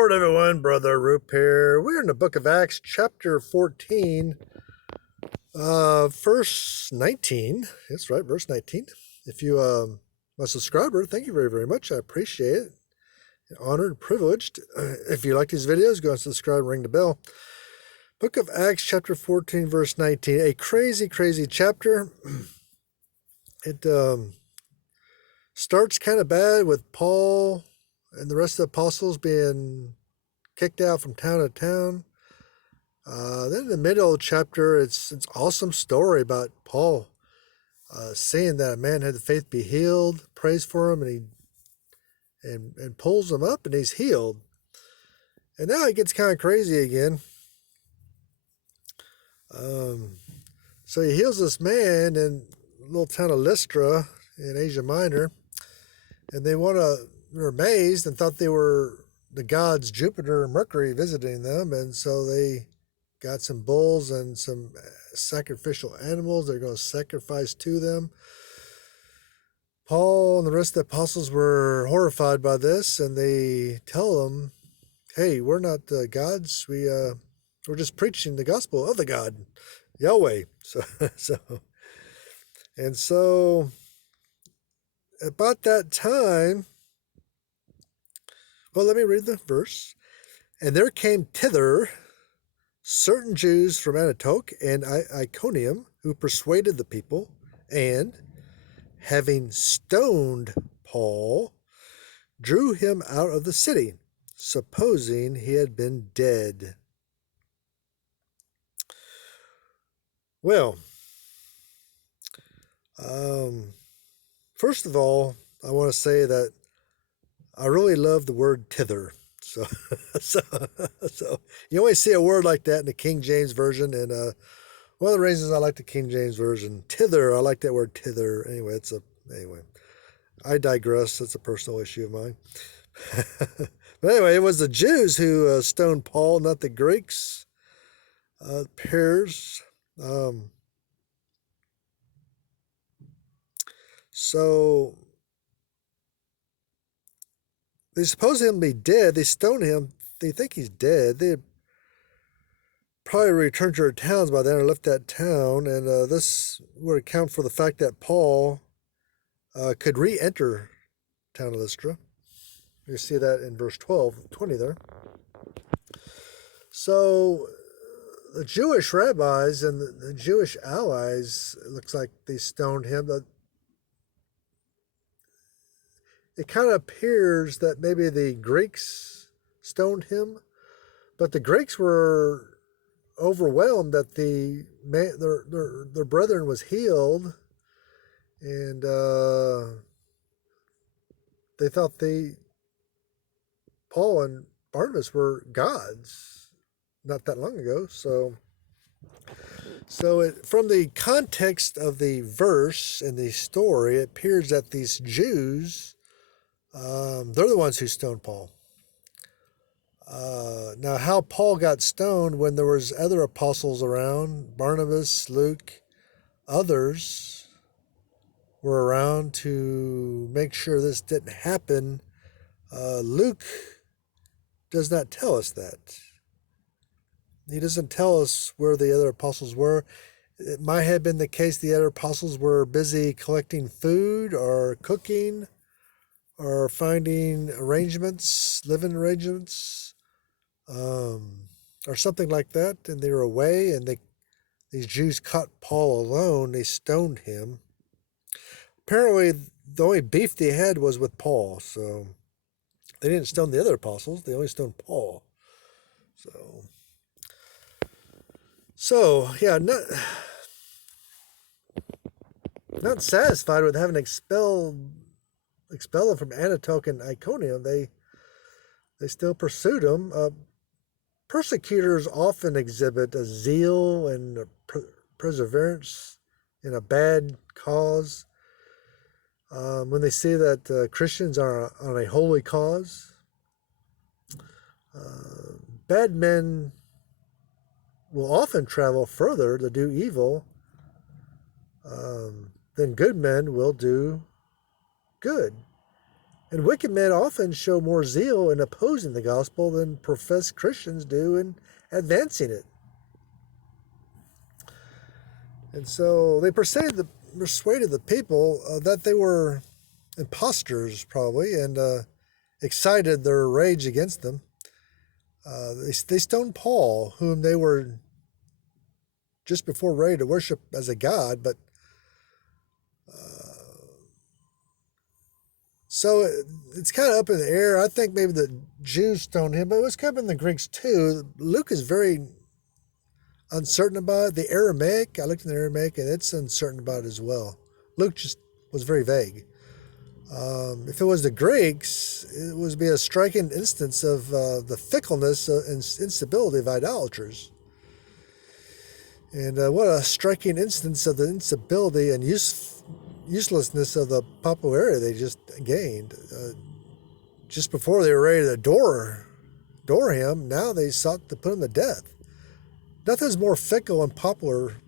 Lord, everyone. Brother Roop here. We're in the book of Acts, chapter 14, verse 19. That's right, verse 19. If you are a subscriber, thank you very, very much. I appreciate it. Honored, privileged. If you like these videos, go and subscribe and ring the bell. Book of Acts, chapter 14, verse 19. A crazy, crazy chapter. It starts kind of bad with Paul and the rest of the apostles being kicked out from town to town. Then in the middle of the chapter, it's an awesome story about Paul seeing that a man had the faith be healed, prays for him, and he pulls him up, and he's healed. And now it gets kind of crazy again. So he heals this man in a little town of Lystra in Asia Minor, and they're amazed and thought they were the gods Jupiter and Mercury visiting them, and so they got some bulls and some sacrificial animals they're going to sacrifice to them. Paul and the rest of the apostles were horrified by this, and they tell them, hey, we're not gods. We're just preaching the gospel of the God, Yahweh. So about that time, well, let me read the verse. And there came thither certain Jews from Antioch and Iconium who persuaded the people, and, having stoned Paul, drew him out of the city, supposing he had been dead. Well, first of all, I want to say that I really love the word thither. So you always see a word like that in the King James Version, and one of the reasons I like the King James Version, thither, I like that word thither. Anyway, I digress. It's a personal issue of mine. But anyway, it was the Jews who stoned Paul, not the Greeks. Pairs. So they suppose him to be dead. They stone him. They think he's dead. They probably returned to their towns by then or left that town. And this would account for the fact that Paul could re-enter town of Lystra. You see that in verse 20 there. So the Jewish rabbis and the Jewish allies, it looks like they stoned him. It kind of appears that maybe the Greeks stoned him, but the Greeks were overwhelmed that their brethren was healed, and they thought Paul and Barnabas were gods not that long ago. So from the context of the verse and the story, it appears that these Jews, they're the ones who stoned Paul. Now, how Paul got stoned when there was other apostles around, Barnabas, Luke, others were around to make sure this didn't happen. Luke does not tell us that. He doesn't tell us where the other apostles were. It might have been the case the other apostles were busy collecting food or cooking or finding living arrangements, or something like that, and they were away, and these Jews caught Paul alone. They stoned him. Apparently, the only beef they had was with Paul, so they didn't stone the other apostles. They only stoned Paul. So yeah, not satisfied with having expelled them from Antioch and Iconium, they still pursued him. Persecutors often exhibit a zeal and a perseverance in a bad cause. When they see that Christians are on a holy cause, bad men will often travel further to do evil than good men will do good. And wicked men often show more zeal in opposing the gospel than professed Christians do in advancing it. And so they persuaded the people that they were impostors, probably, and excited their rage against them. They stoned Paul, whom they were just before ready to worship as a god, but so it's kind of up in the air. I think maybe the Jews stoned him, but it was kind of in the Greeks too. Luke is very uncertain about it. The Aramaic, I looked in the Aramaic, and it's uncertain about it as well. Luke just was very vague. If it was the Greeks, it would be a striking instance of the fickleness and instability of idolaters. And what a striking instance of the instability and uselessness of the popularity they just gained. Just before they were ready to adore him, now they sought to put him to death. Nothing's more fickle and popular,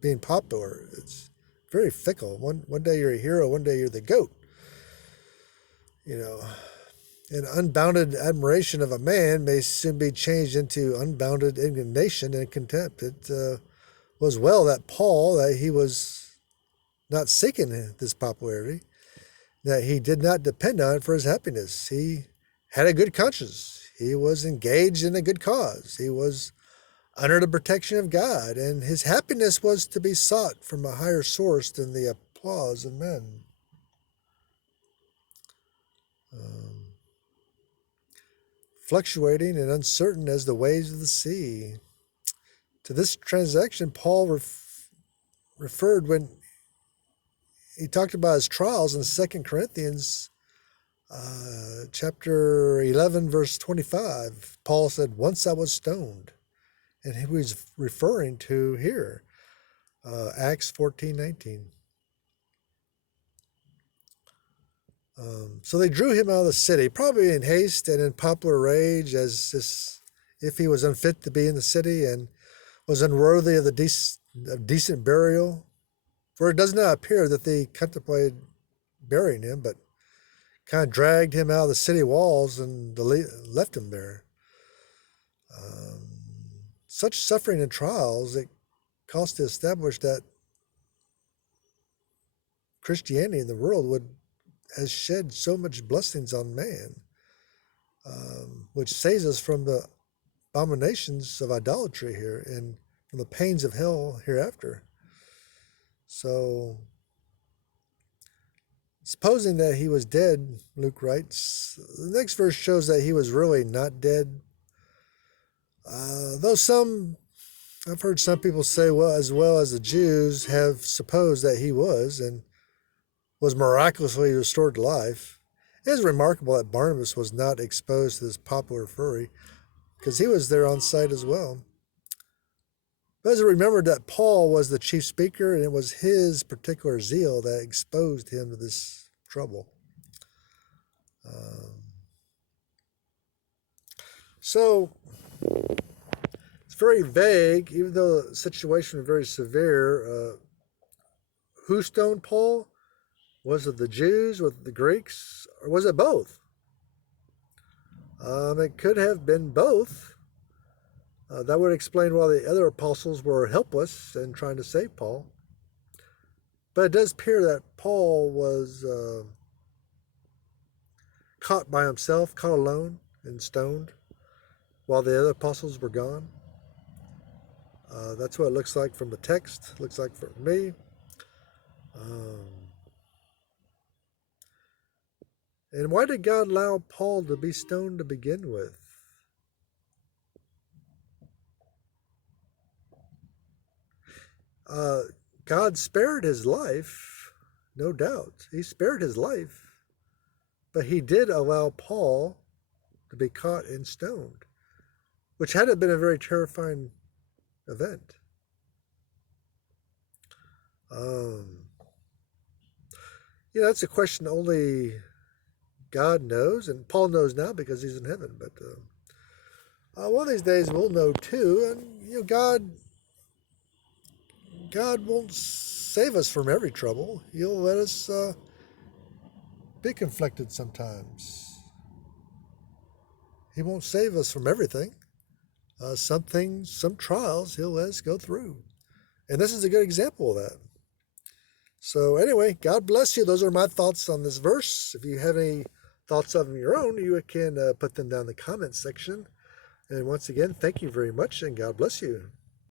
being popular. It's very fickle. One day you're a hero, one day you're the goat. You know, and unbounded admiration of a man may soon be changed into unbounded indignation and contempt. It was well that Paul, that he was not seeking this popularity, that he did not depend on it for his happiness. He had a good conscience. He was engaged in a good cause. He was under the protection of God, and his happiness was to be sought from a higher source than the applause of men. Fluctuating and uncertain as the waves of the sea. To this transaction, Paul referred when he talked about his trials in 2 Corinthians chapter 11, verse 25. Paul said, once I was stoned. And he was referring to here, Acts 14:19. So they drew him out of the city, probably in haste and in popular rage, as if he was unfit to be in the city and was unworthy of decent burial. For it does not appear that they contemplated burying him, but kind of dragged him out of the city walls and left him there. Such suffering and trials, it cost to establish that Christianity in the world has shed so much blessings on man, which saves us from the abominations of idolatry here and from the pains of hell hereafter. So, supposing that he was dead, Luke writes, the next verse shows that he was really not dead. Though I've heard some people say, well as the Jews have supposed that he was, and was miraculously restored to life. It is remarkable that Barnabas was not exposed to this popular fury, because he was there on site as well. But as I remembered that Paul was the chief speaker, and it was his particular zeal that exposed him to this trouble. So it's very vague, even though the situation was very severe. Who stoned Paul? Was it the Jews? Was it the Greeks? Or was it both? It could have been both. That would explain why the other apostles were helpless in trying to save Paul. But it does appear that Paul was caught by himself, caught alone, and stoned, while the other apostles were gone. That's what it looks like from the text. It looks like for me. And why did God allow Paul to be stoned to begin with? God spared his life, no doubt. He spared his life, but he did allow Paul to be caught and stoned, which had been a very terrifying event. That's a question only God knows, and Paul knows now because he's in heaven. But one of these days we'll know too. And God won't save us from every trouble. He'll let us be conflicted sometimes. He won't save us from everything. Some things, some trials, he'll let us go through. And this is a good example of that. So anyway, God bless you. Those are my thoughts on this verse. If you have any thoughts of your own, you can put them down in the comments section. And once again, thank you very much, and God bless you.